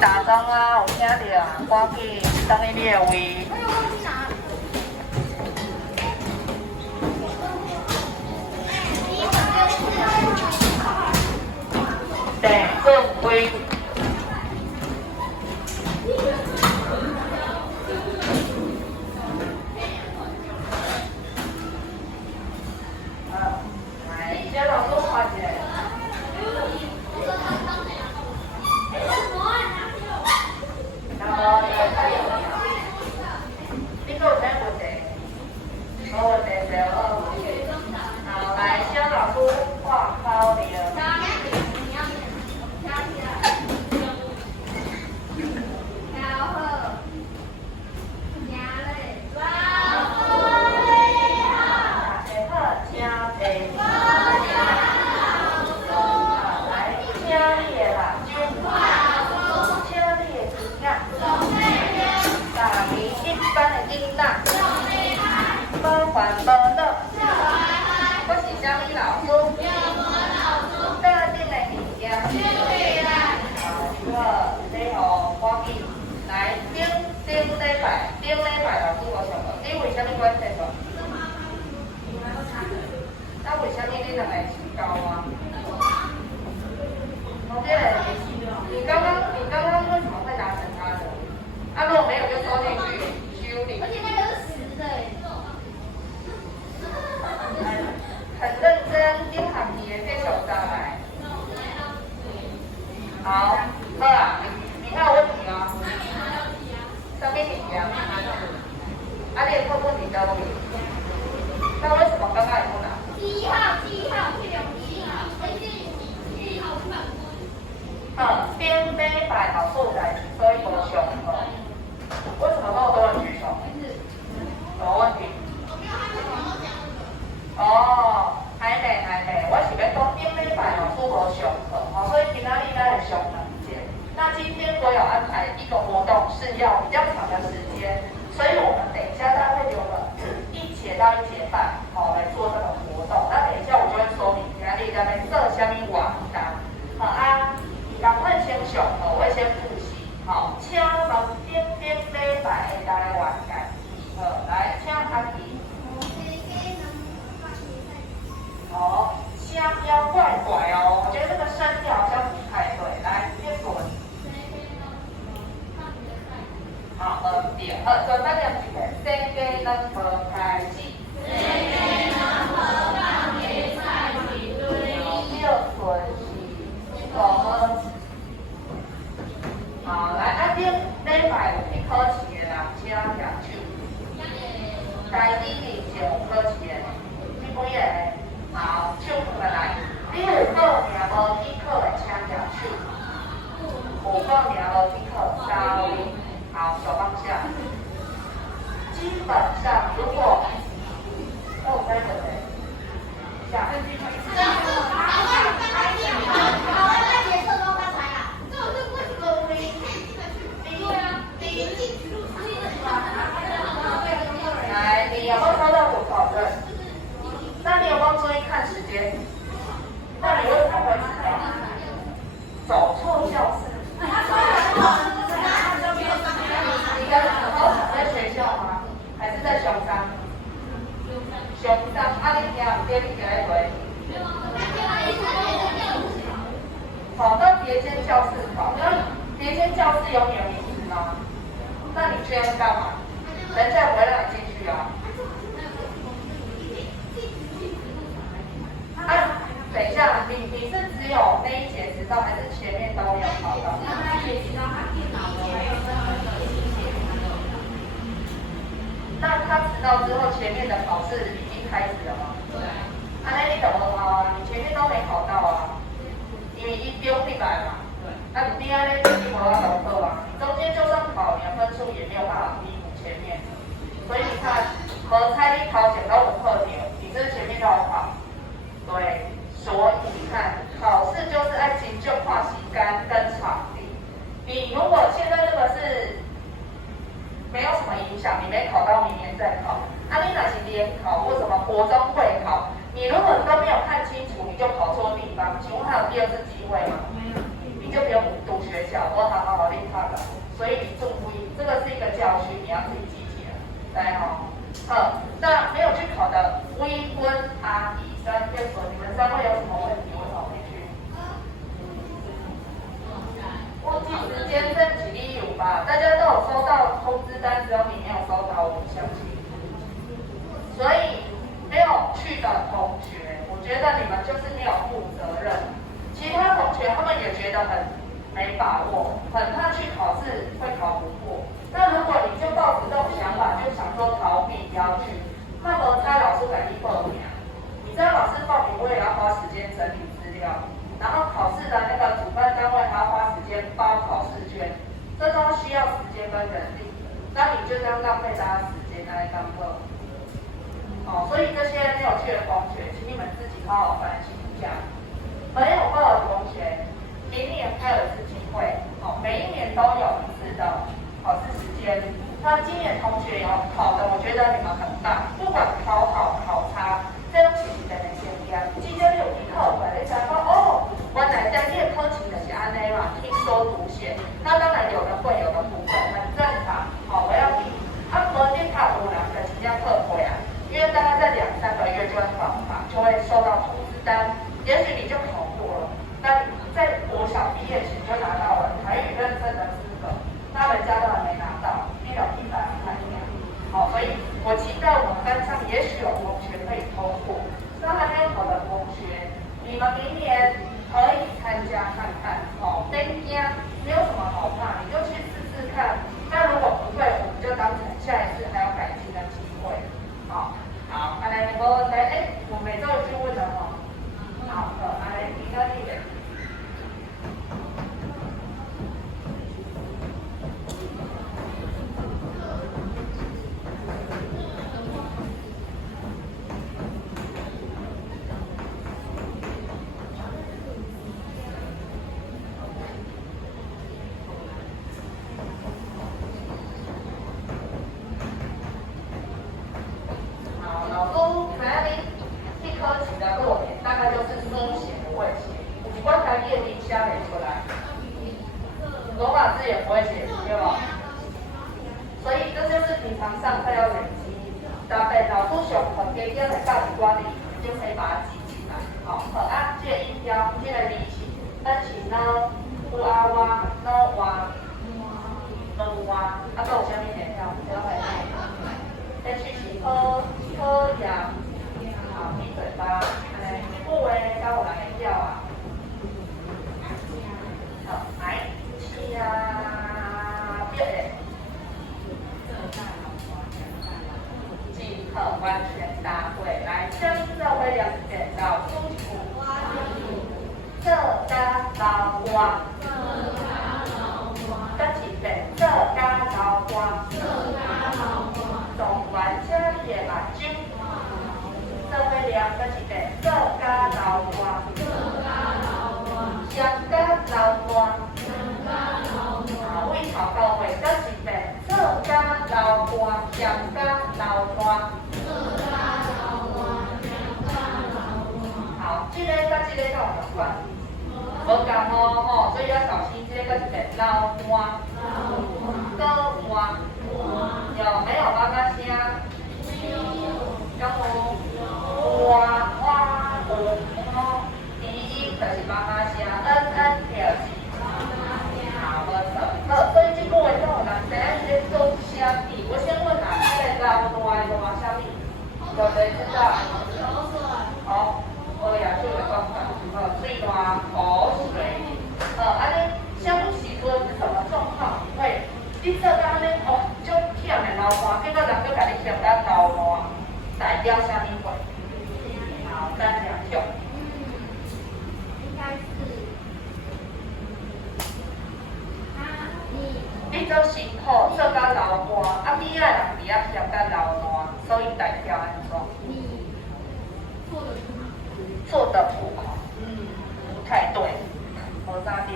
大钟啊，有听到，赶紧等于你的位。郑正辉。来，先老师看一下。没问题，好，来，先老师画高点。我是什么老师？特定的物件。好，你好，赶紧来顶礼拜老师我上课，你为什么关这个？那为什么你两个迟到啊？我这个，你刚刚为什么会达成他的？啊，如果没有就收进去修理。而且那个是实的耶。很认真，盯行业继续上来。好，好啊，你看有问题吗？上面题啊？啊，你的课问题在哪里？那为什么刚刚你不拿？1号去用1号，1号办公。边杯摆好素材，所以无上课。为什么那么多人举手？什么问题？哦，还没，我是要讲顶礼拜老师无上课，所以今仔日咱来上两节。那今天我有安排一个活动是要比较长的时间，所以我们等一下大概会留了1节到1节半，来做这个活动。那等一下我就会说明今仔日咱要做什么活动。好啊，赶快先上课，我会先复习。好，请问顶礼拜会来玩家好，来，请阿琪。哦，声调怪怪哦，我觉得这个声调好像不太对。来，念准。好，对，准备念一遍。生鸡卵无开始。叫准是讲。好，来，啊，顶礼拜有去考试的人，请举手。台语里是有考试的，你几个？好，手放下来。你有报名无去考的，请举手。有报名无去考，稍微好，手放下。基本上，如果我在这里，下。来，你有没有收到我考证？那你有没有注意看时间？那你为什么会迟到？走错教室。你的考场在学校吗？还是在熊山？熊山，啊，你听别你来回。跑到别间教室考，那别间教室有你的名字吗？那你这样干嘛？人家不会让你进去啊。等一下，你是只有那一节迟到，还是前面都有考到？那他迟到之后，前面的考试已经开始了吗？对。那你怎么考啊？你前面都没考到啊，因为一丢进来嘛。对。那你第二类你没有考课嘛？你中间就算考，你的分数也没有办法弥补前面。所以你看，合猜你考前都5课点，你这前面都有考。对。所以你看，考试就是爱情就跨时间跟场地。你如果现在这个是没有什么影响，你没考到明年再考。啊，你那是联考或什么国中会考，你如果都没有看清楚，你就跑错地方，请问还有第2次机会吗？没有，你就不用读学校，我好好你考。没把握，很怕去考试会考不过。那如果你就抱着这种想法，就想说逃避不要去，那么猜老师给你报名，你知道老师报名我也要花时间整理资料，然后考试的那个主办单位还要花时间包考试卷，这都需要时间跟人力，那你就这样浪费大家时间来当课。所以这些没有去的同学，请你们自己好好反省一下。没有报的同学，明年还有一次机会，每一年都有一次的考试时间。那今年同学有考的，我觉得你们很棒，不管考好考差，这种事情的人先讲。今天你有去考过，你才讲原来在你的考试就是安尼嘛，听说读写。那当然有的会，有的不会，很正常，不要紧。无你考有人就是这样课会啊。因为大概在2-3个月就会放法，就会收到通知单，也许你就考过了，那你在国小毕业前就拿到了台语认证的资格，那人家都还没拿到，你有100块钱。所以我期待我们班上也许有同学可以通过，那还没有考的同学，你们明年可以参加看看，别惊，没有什么好怕，你就去试试看。那如果不会，我们就当成下一次还有改进的机会。好，安尼无问题。我每周去问了好，安尼比较厉害。罗马字也不会写，对吧？所以这就是平常上课要累积，搭配老师上课给点的教育管理，就可以把它记起来。这个音标，这个字是咱是呢，有啊哇，喏哇，喏哇，还有啥物念条？了解没？这句是喝呀，闭嘴巴，安尼，不为教有人会叫啊。来。即可完全答对。来，将这位了解到清楚。这家老瓜，跟起遍这家老瓜，总玩家也把金。这位了跟起遍这家老瓜，香家老瓜。为考到位，这是咩？这家老瓜，乡家老瓜。好，这个跟这个有关，无共所以要小心。这个是咩？老瓜，老瓜，有没有妈妈声？有，哇哇第一就是妈妈声，NN 所以这个话都有人知影伊咧做啥物。我先问下，这个老大的话啥物？有谁知道？好呀，就会讲法。最大口水。安尼什么时阵是什么状况？会，你做到安尼足忝的老大，结果人佫甲你嫌咱老大，代表啥物话？好，咱两种。应该是。你做辛苦，做甲流汗，你啊人伫遐嫌甲流汗，所以代表安怎？你做得不好，不太对，无啥对，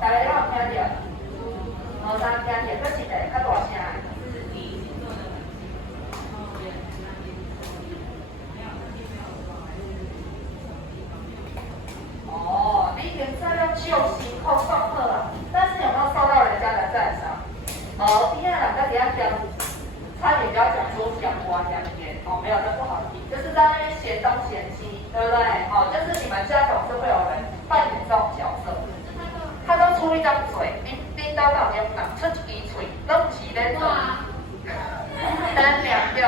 大家有听到？无啥听到，佫是个较大声。你原材料就辛苦上课了，但是有没有受到人家的赞赏？第二人在底下讲，差点不要讲出讲瓜讲甜，没有，这不好听，就是在那边嫌东嫌西，对不对？就是你们家总是会有人扮演这种角色，他都出一张嘴，叮叨到点人出一支嘴，拢是咧做，咱两个，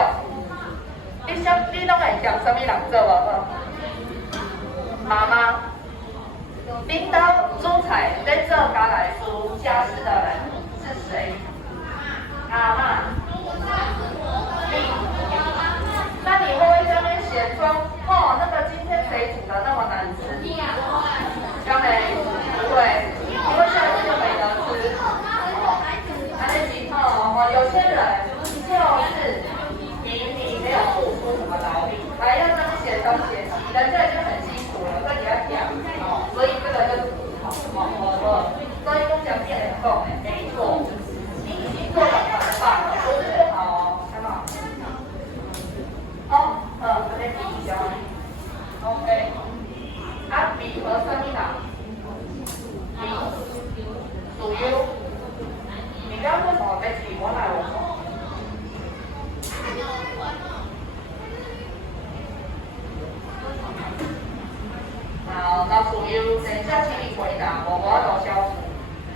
嫌什么人做无好？妈妈。冰刀蔬菜在这家来书家事的人是谁？阿妈。那你会不会在那边嫌说，哦，那个今天谁煮的那么难吃？当然不会，因为下次就没得吃。还没急哦，有些人就是明明没有付出什么劳力，还要这么嫌东嫌西，人家已经很辛苦了，跟你要讲哦，所以这个就是所以跟讲变很够，没错，你已经做到很棒了，不是不好哦，看到？哦，这边比一下 ，OK， 啊，比和什么啦？比属于，你刚刚为什么在比？我哪有说？好，那属于等一下请你回答，我要找消除。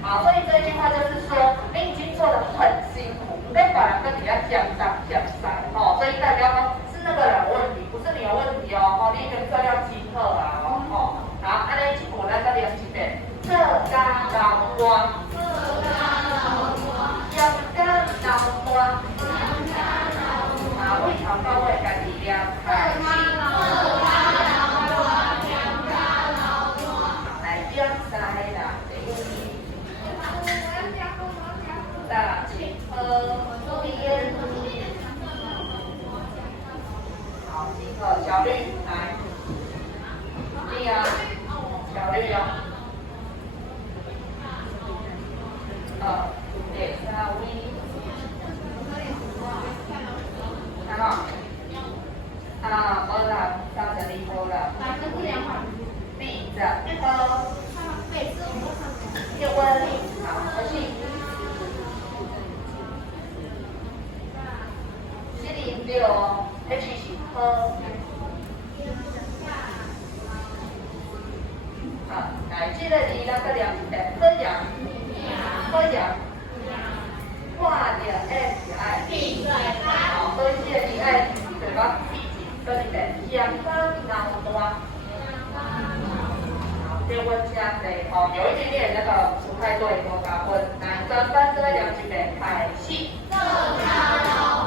好，所以这句话就是说，你已经做得很辛苦，你被把人跟你要讲上讲上，哦，所以代表呢是那个人有问题，不是你有问题哦，哦，你已经做了几套啦，哦，好，安尼一步咱再练一遍，这家老官，这家老官，啊，为头到尾家己念开始。好，几个小绿来，对啊，小绿哦，对，小绿，看到？啊，好了，32好了。闭着，那个，叶问，好，可惜。706 H 是科，啊，来，这个字咱个念一遍，好阳，好阳，看着 S I， 好，所以这个字爱对吧？闭紧，跟一遍，阳光老大。这温加的哦，有一点点那个不太对，多加分。来，咱班这两句的开始。好，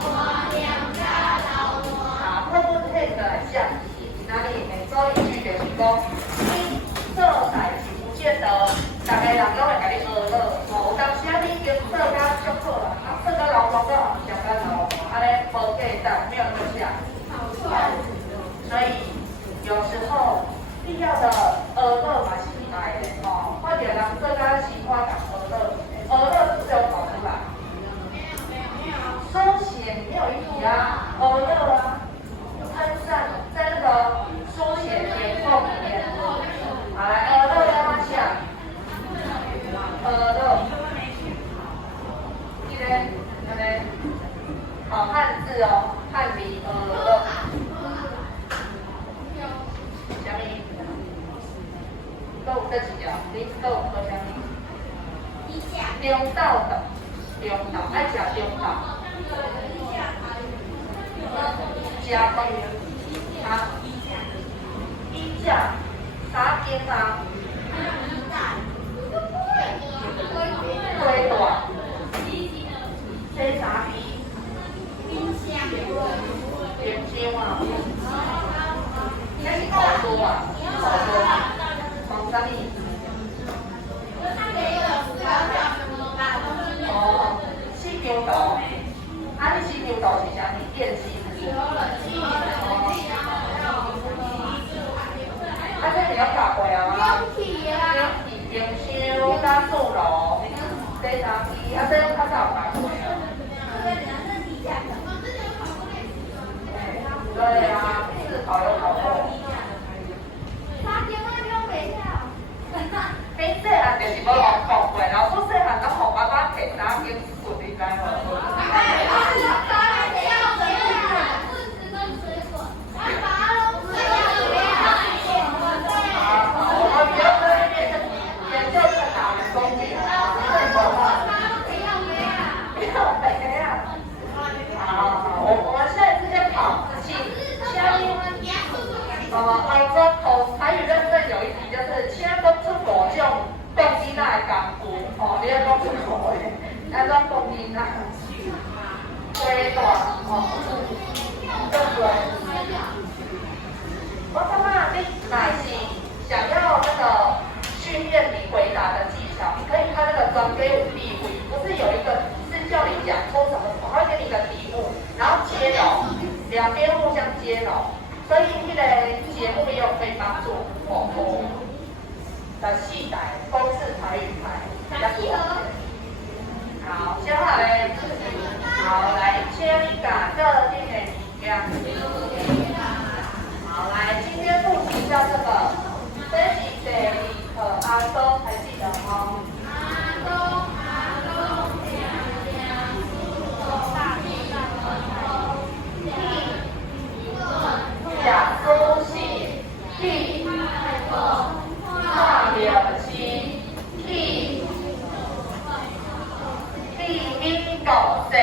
后面的讲哪里每周一句就是讲，你做代志不见得大家人拢会甲你学乐，哦，有当时啊你已经做甲足好啦，啊做甲老公都好，上甲老公，安尼无价值，没有留下。所以有时候。必要的娱乐嘛是来的哦，看到人做甲喜欢讲娱乐，娱乐是不是有跑出来？休闲没有意义啊，娱乐啊，参赛在那个书写填空里面，好来娱乐要吗？想娱乐，这个，好汉字哦，汉字娱乐。都有这几条，你都有好啥物？中道的，中道爱食中道。加饭啊？衣架啥间啊？推短。这啥皮？冰箱。冰箱啊？这是烤桌啊？烤桌。啥物？哦，四张图，啊，你四张图是啥物？电视是？啊，这你要夹过啊？冰箱加塑炉，这啥物？啊，这较早有夹过啊？对啊，自烤有烤过。你细汉就是无学过过，老师细汉拢学爸爸摕衫经棍，你知无？我们现在是在考自信，下一澳洲口台语认证有一题就是请讲出5种讲囡仔的工具，你要讲出5个，安怎讲囡仔？鸡蛋，对不对？我感觉你若是想要那个训练你回答的技巧，你可以看那个专给舞地会，不是有一个是叫你讲出什么什么，他会给你一个题目，然后接龙，两边互相接龙。所以这个节目也有可以帮助我们的系台公视台语台比较多。好，接下来好来签一个特定的题样。好，来今天复习一下这个，这是第2课阿东，还记得吗？假书信，替画表情，替冰狗色，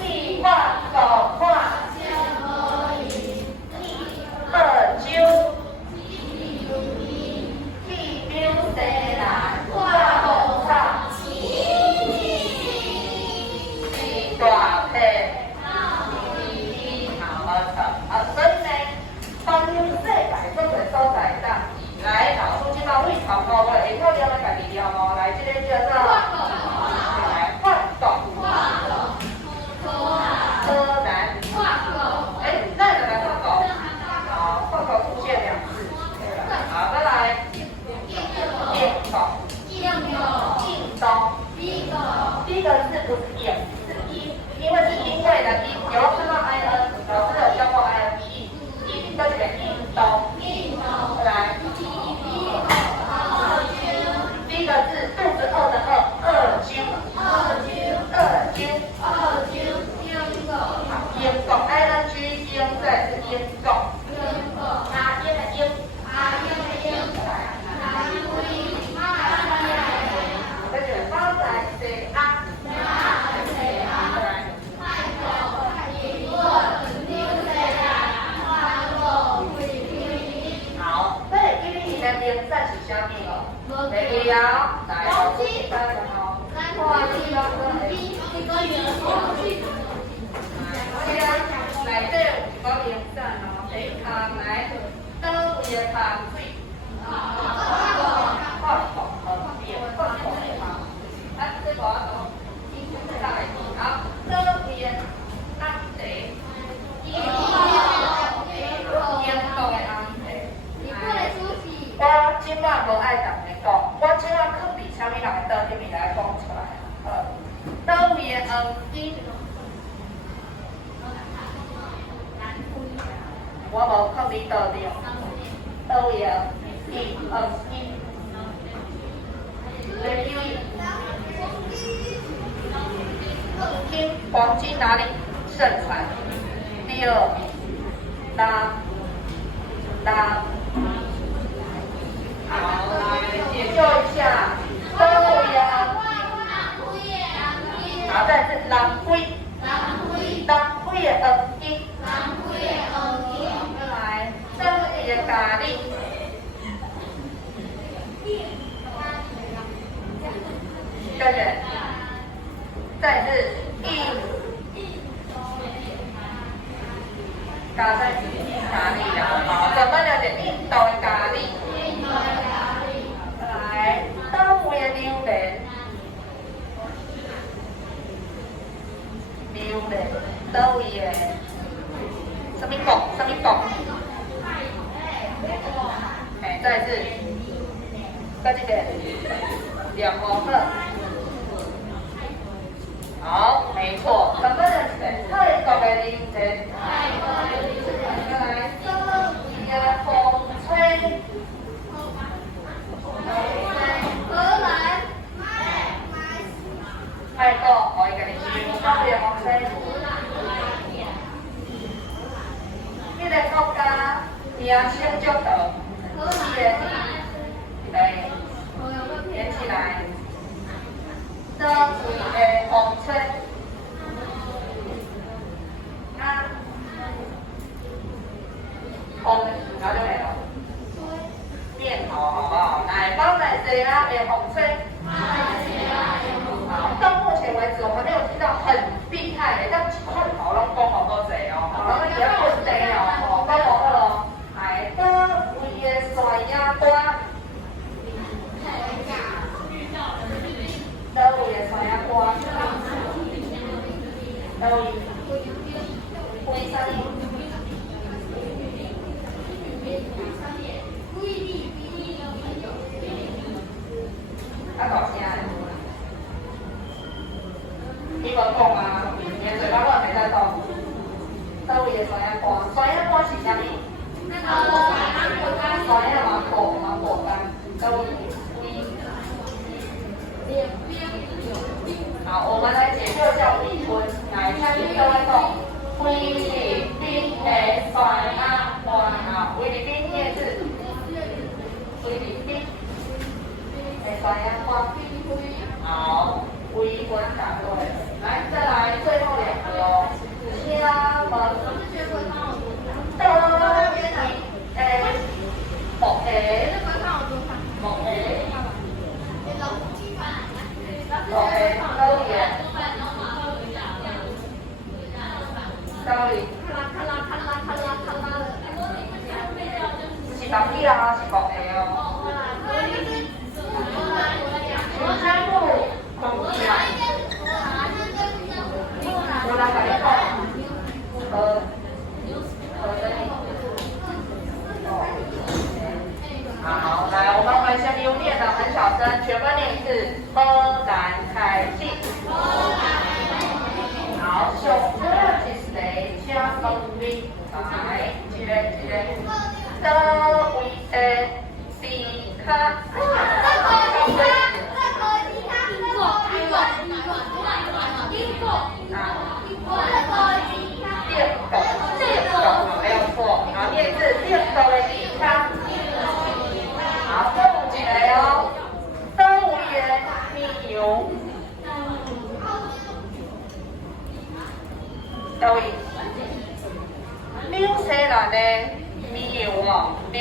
替画狗画，二九，替表色蓝，画红草，替大片。所以呢，当世界各个所在当来老师即马为头5个会考了了，家己了无？来，这个叫做来换动，柯南，那个来换狗，好，换狗出现2次，好，再来，运动，第一个字不是眼，是因，因为是因为的因，有看到 I N， 老师有教过 I N。这个运动，来，第一个字肚子饿的饿，二揪，英国 I N G 英再是英国，阿英的英，这个发财是阿。零暂时下面了，没有，来，老师简单的哦。来这有一个零赞哦，第一项来，倒位的糖水，放放的糖，这个好，好，倒位的鸭腿，英国的鸭腿。我今晚无爱同你讲，我即晚去比啥物人会倒入面来讲出来。倒位的黄金，我无看你倒入，倒位的黄金，黄金哪里盛产？第2名，好，来解救一下，倒位的，好，再是蓝龟的黄金，再来倒位的咖喱，对对，再是咖喱啦，好，怎么了解印度的咖喱？来，倒位的榴莲，倒位的什么果？再是，在这边2毛克，好，没错，什么的泰国的榴莲，再来，倒位的风吹。泰国，我甲你讲，倒位的风吹。这个国家名声足大，对，连起来，倒位的风吹。到位，灰三年，啊大声的，你无讲啊，你的嘴巴乱没在动。到位的酸鸭肝，酸鸭肝是啥物？酸鸭芒果干，到位。好，我们来解救教义分，来看你各位讲，菲律宾的酸鸭肝啊，菲律宾念字，菲律宾的酸鸭肝，好，微分答对了。来，再来最后两个哦，虾门的木鞋，木鞋。OK， 高一点。高一。是白米啊，是木鞋哦。新山路，公鸡啊。我来甲你讲，好，来，我们回声优念的很小声，全班念一次，好难开心。好，上课一个请讲明白，一个，倒位的是卡。没有错，好，念字念到的地方。好，再补一个哦，倒位的米油，倒位，纽西兰的米油哦，对，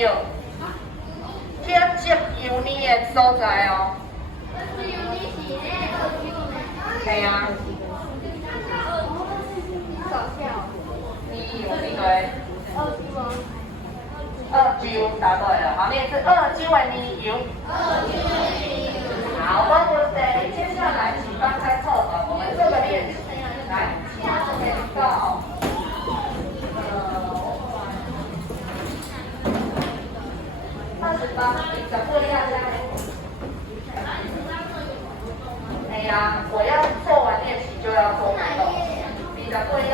迄接油腻的所在哦。系啊。米油呢个？二揪答对了，好，念是二揪的米油。好，我们接下来请翻开课本，我们做个练习。来，先到28，你怎么样呀？哎呀，我要做完练习就要做活动，你怎么样？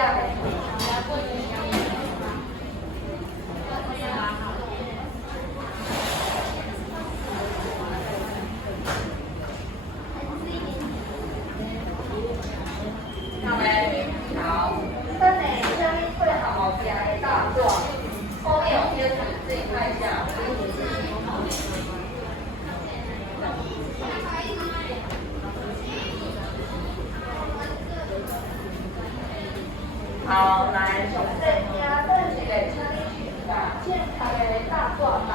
好没？好，这里下面最好写的大段，后面有贴纸，自己看一下。好，来从这边这一个请你去打健康的大段吧。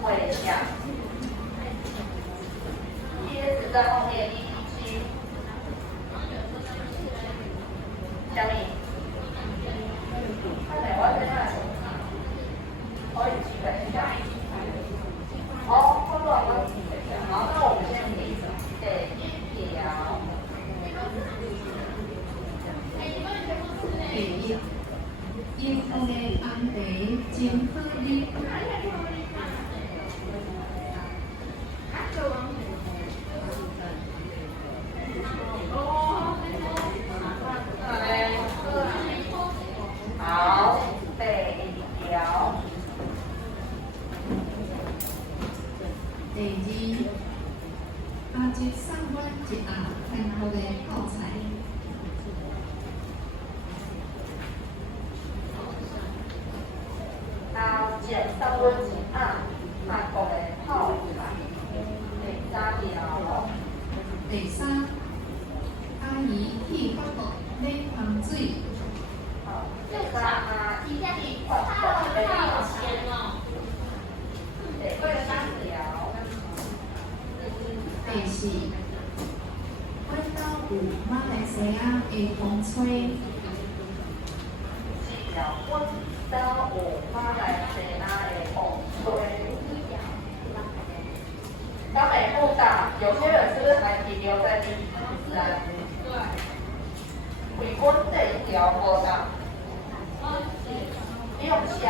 会一下，贴纸在后面117，小米，看哪我在那？可以去等一下。好，差不多了。好，那我们先第一条。第一，英国的安迪真好味。好，北条。第二，阿姐送我一盒很好的泡菜。阿姐送我一盒韩国的泡菜。第三条。第三，阿姨去法国买香水。好，第三啊，一下你泡菜好咸哦。第三条。第四，阮兜有马来西亚的风吹。条温刀五花来谁拿的风吹。当美复杂，有些人是不是还停留在第三？对。回温这一条多大？不用下，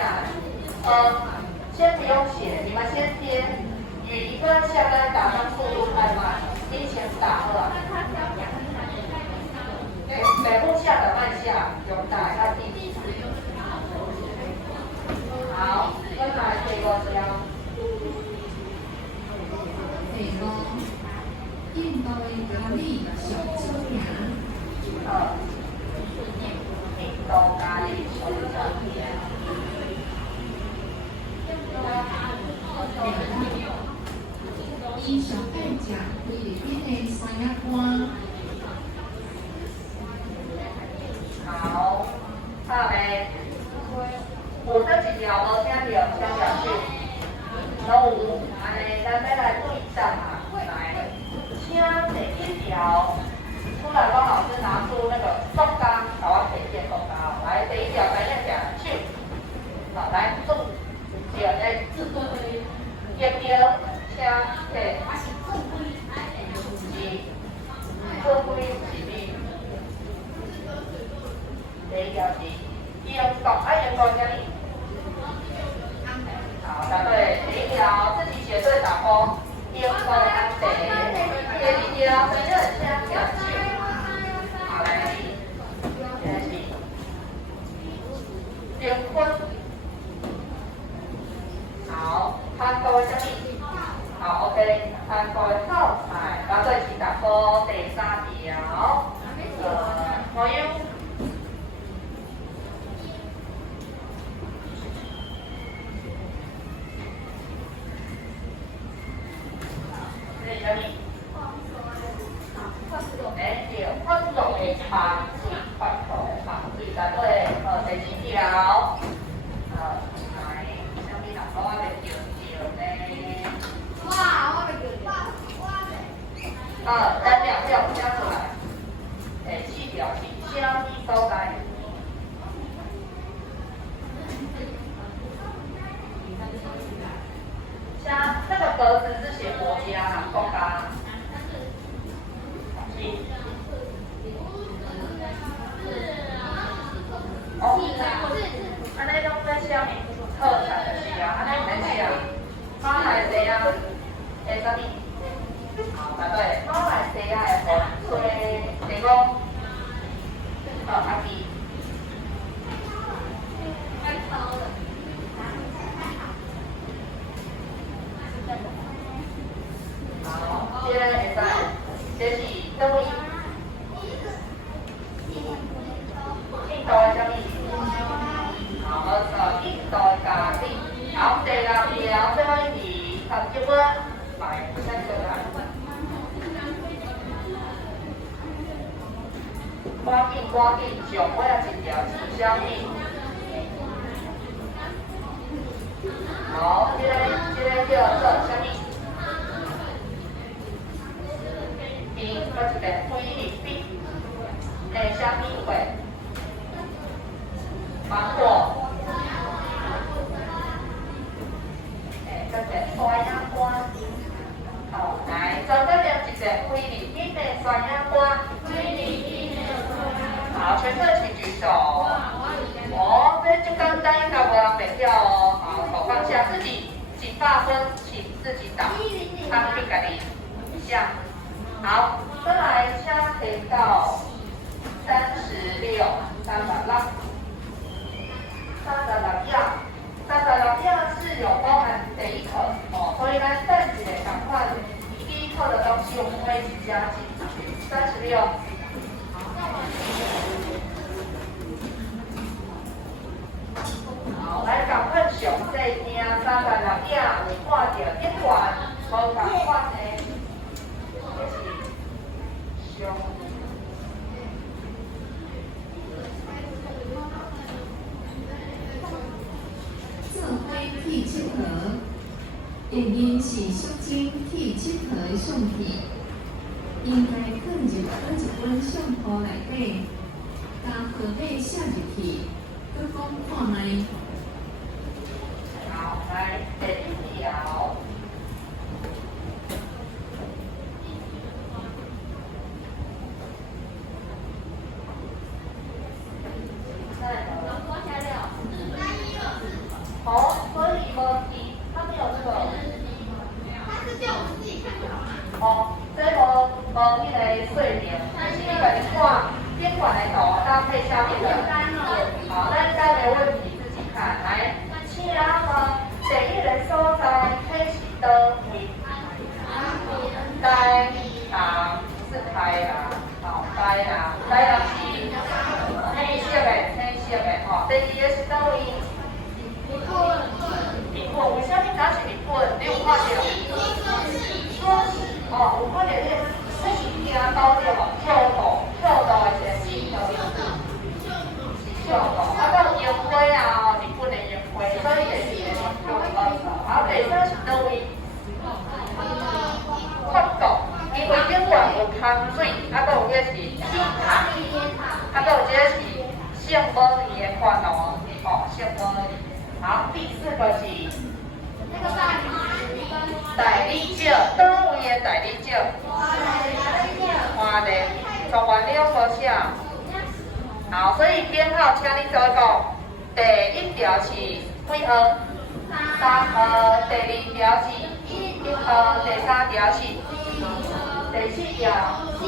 先不用写，你们先贴。雨一个下单打上速度太慢，提前打了。北部下的慢下，有打下地地。好，再来第二条。第五，印度的咖喱上出名。印度咖喱上出名。伊上爱食菲律宾的山野干。好，下面有这一条无听到，请表示。拢有，安尼咱要来对战啊！来，请第一条，出来帮老师拿出那个竹竿，给我提一个竹竿。来，第一条咱要讲手，好，来做，对，来，一条，请提。做规是咩？第一条是英国，英国啥物？好，答对。第一条自己写对打勾。英国的安地。第二条真的很像表示。好来，第二题。结婚。好，韩国啥物？好 ，OK， 韩国的泡菜，答对，请打勾。第三条，朋友。这是啥物？对，发动的排水，发动的排水，答对。第四条，来，啥物人讲我袂着呢？哇，我袂着。咱两条加出来，第四条是啥物所在？那个格子是写国家啊，国家。安尼拢在啥物特产的是啊？安尼免写啊。马来西亚的啥物？好，答对。马来西亚的风吹，地讲，阿弟。好，这个会使，这是什么？印度的啥物？好，印度的咖喱。好，第六条，最后一题，读一本，来，再过来。赶紧，上尾啊一条是啥物？好，这个叫做啥物？边搁一个菲律宾的啥物货？芒果。搁一个山野干。好，来，再跟念一个菲律宾的山野干。好，全队请举手。这简单应该无人袂晓哦。好，手放下，自己100分，请自己打，他必家己下。好，再来请提到36页是有包含第一课哦，所以咱等一下赶快第一课的东西我们会一起加进去。36。好，来赶快上这听36页有看到一段无同款的，这是上。做花铁七盒，原因是小金铁七盒的相片，应该放入一本相簿内底，将号码写入去，搁讲看来。好，来第一条。哦，所以无题，他没有这个。他是叫我们自己看就好了。哦，这无迄个碎片，就是你把你看边管来图搭配下面的。好，那应该没问题，自己看。来，请问第一个所在，迄是倒位？台南不是台南，好，台南，台南是黑色的，黑色的吼。第二个是倒位？日本，为什么讲是日本？你有看到？哦，有看到你，这是听到对无？跳岛的一个字叫跳岛，啊，到樱花啊，日本的樱花，所以就是跳岛。好，第三是倒位？法国，因为顶管有香水，啊，搁有这是天堂，啊，搁有这是圣母院的款哦，哦，圣母院。好，第四个是那个大大理石，倒位的大理石？花莲，从原料所写。好，所以编号，请你做一个。第一条是几号？3号。第二条是1号。第三条是第四条4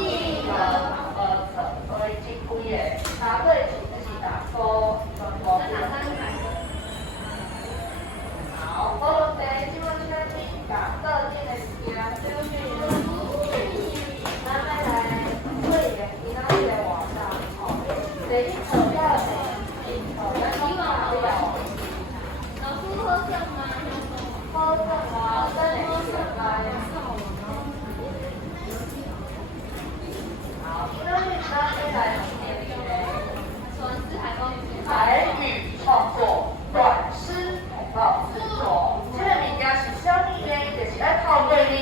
号。所以这几个答对是就是答错。好，好，第一问请你答特定的时间。咱们来对联，其他的网上，哦，第一首要咱讲哪了？老师喝剩吗？好正啊，真的是来。好，其他的咱们来念一遍。台语创作，短诗统报制作。这个物件是什么呢？就是要靠对你。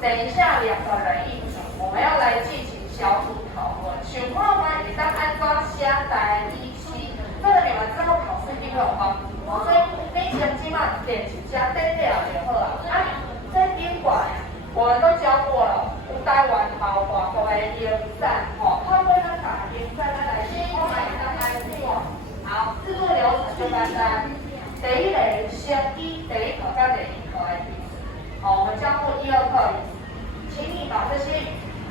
等一下，2个人一组，我们要来进行小组讨论。想看吗？你当安怎写台语诗？这个你们之后考试一定会有帮助。所以你成绩嘛，点几加对了就好了。啊，在宾馆，我们都教过了，有台湾头外国的影展，吼，透过咱大影展，咱来先看下咱来看。好，制作流程就简单。第一个先第一课跟第2课的意思。好，我们教过1、2课，请你把这些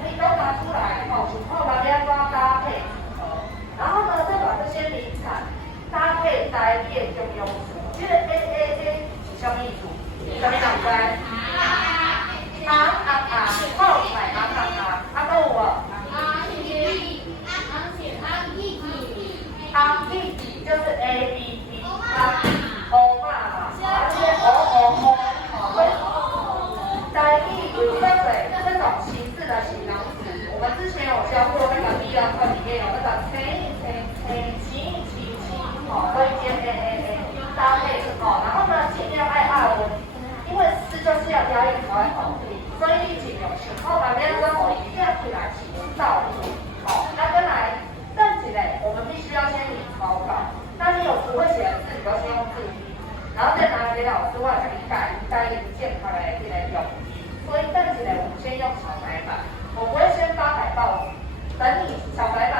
你都拿出来，哦，组合把两个搭配组合，然后呢，再把这些名产搭配台语的中庸词。这个 A 是什么意思？什么人知？好，来还有无？弟弟就是 A B B， 欧巴嘛，这些台语有这种形式的形容词，我们之前有教过那个1、2课里面有那个所以接 A 搭配然后呢尽量爱2文，因为诗就是要押韵才会好听，所以你尽量想好内面咱互伊写出来是有道理。那再来正起来，我们必须要先理草稿。那你有不会写的字，你就先用字体，然后再拿给老师，我给你改一键它来这来用。所以正起来，我们先用草白板，我不会先发海报纸，等你草白板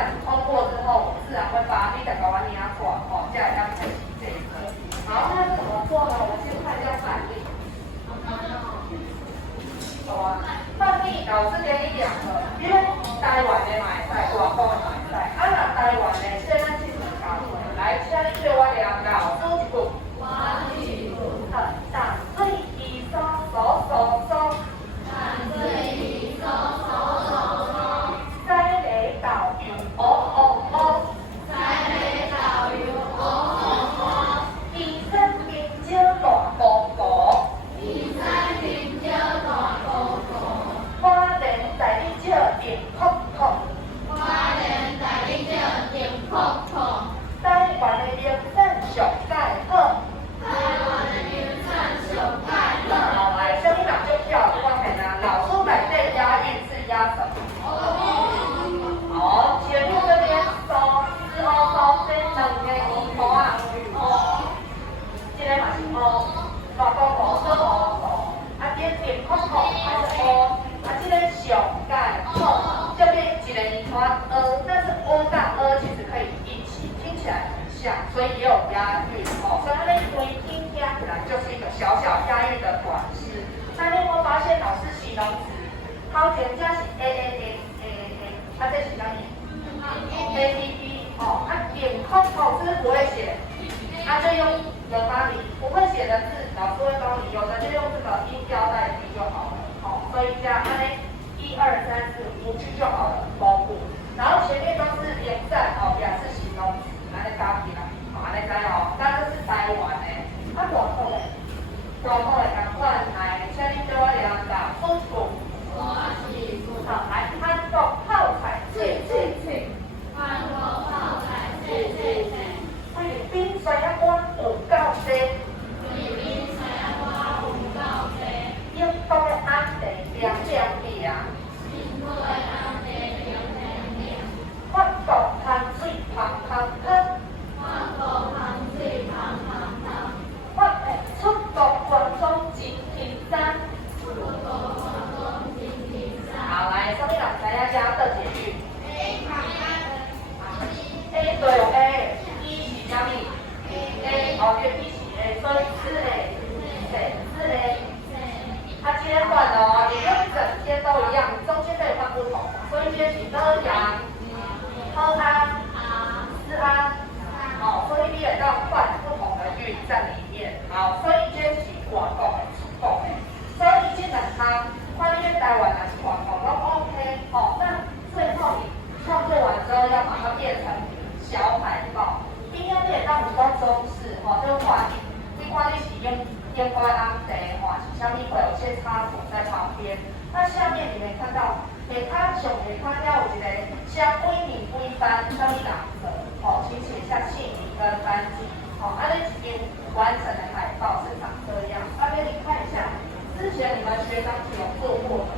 向，所以也有押韵哦。所以它那推音押起来就是一个小小押韵的短诗。那你有没有发现老师形容词，头前加是 A， 啊这是什么？APP 哦，啊点空口是不会写，啊就用有发音，不会写的字老师会帮你，有的就用这个音标代替就好了。哦，所以加安呢1、2、3、4、5句就好了，包括。然后前面都是连赞哦，表示形容词，拿来加起来，好，来知哦。但这是台湾的，啊，大口的，大口的赶快来，请你对我两打分数。好，来，韩国泡菜，脆脆脆。韩国泡菜脆脆脆。菲律宾酸鸭瓜有够多。菲律宾酸鸭瓜有够多。印度的红茶凉凉的啊。印度的红茶凉凉的。法国香水香香香。法國香水香香香。我的出國觀光真輕鬆。出國觀光真輕鬆。好，來，上面兩個要加特解句。A 旁邊 A 對有 A，E 是啥物 ？A 哦，對 B 是 A，所以是 A，是 A。它今天换了哦，也就是整天都一样，中间可以换不同，所以先请歌扬、喝安、思安，哦，所以你也要换不同的韵在里面。好，所以今天是广东的出口的，所以基本上换那边台湾还是广东都 OK。哦，那最后你创作完之后要把它变成小海报，应该变到比较中式，哦，就是画你看你是用烟花安茶，哈，是下面会有些插图在旁边。那下面你可以看到，下骹上下骹了有一个写几年几班，什么颜色？哦，请写下姓名跟班级。哦，这已经完成的海报是长这样。那边你看一下，之前你们学长是有做过的，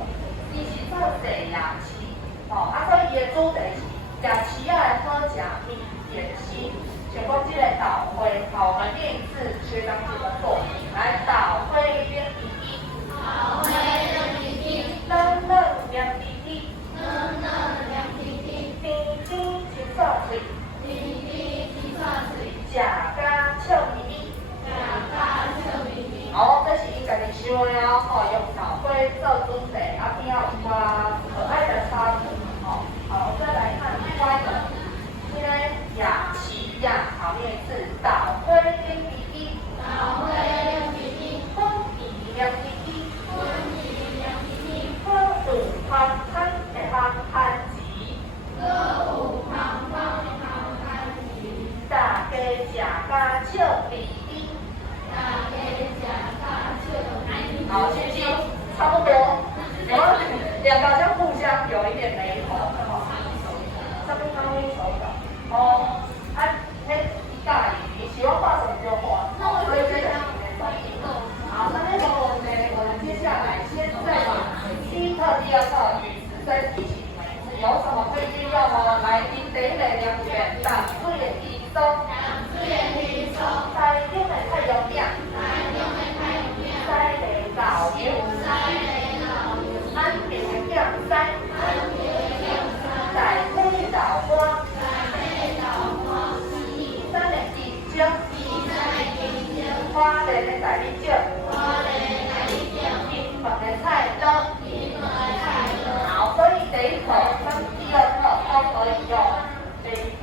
你是做谁雅琪？哦，所以伊的主题是雅琪要来喝假米点心。全国这个导会，好，我们练一次学长怎么做。来，导会练第一。導會練第一。冷冷亮滴滴。冷冷亮滴滴。甜甜甜刷嘴。甜甜甜刷嘴。食甲笑咪咪。食甲笑咪咪。好，这是伊家己想的哦，吼，用导会做主题，啊，边有一个可爱的插图，哦，好，再来看另外一个，这个雅琪呀，好，念一次，导会练第一。導會練第一。风雨亮滴滴。風雨亮滴滴。歌舞康康的康康吉。歌舞康康的康康吉。大家食甲笑咪咪。大家食甲笑咪咪。好，谢谢，差不多。然后两个好像互相有一点雷同，哦。这边刚刚手的，哦，啊，那一大你喜欢画什么就画，所以这个好，那那个我们接下来先再把第一课、第二课语词再提醒你们一次，有什么可以运用哦？来，第一类两元，淡水的鱼松，淡水的魚鬆。台中的太陽餅，台中的太陽餅。西的老油，西的老油。安平的醬西，安平的醬西。在黑老瓜，在黑老花。宜山的地椒，宜山的地椒。花蓮的大米椒，花蓮的大米椒。金門的菜刀。金門的菜刀。好，所以第一課跟第二課都可以用。第一課。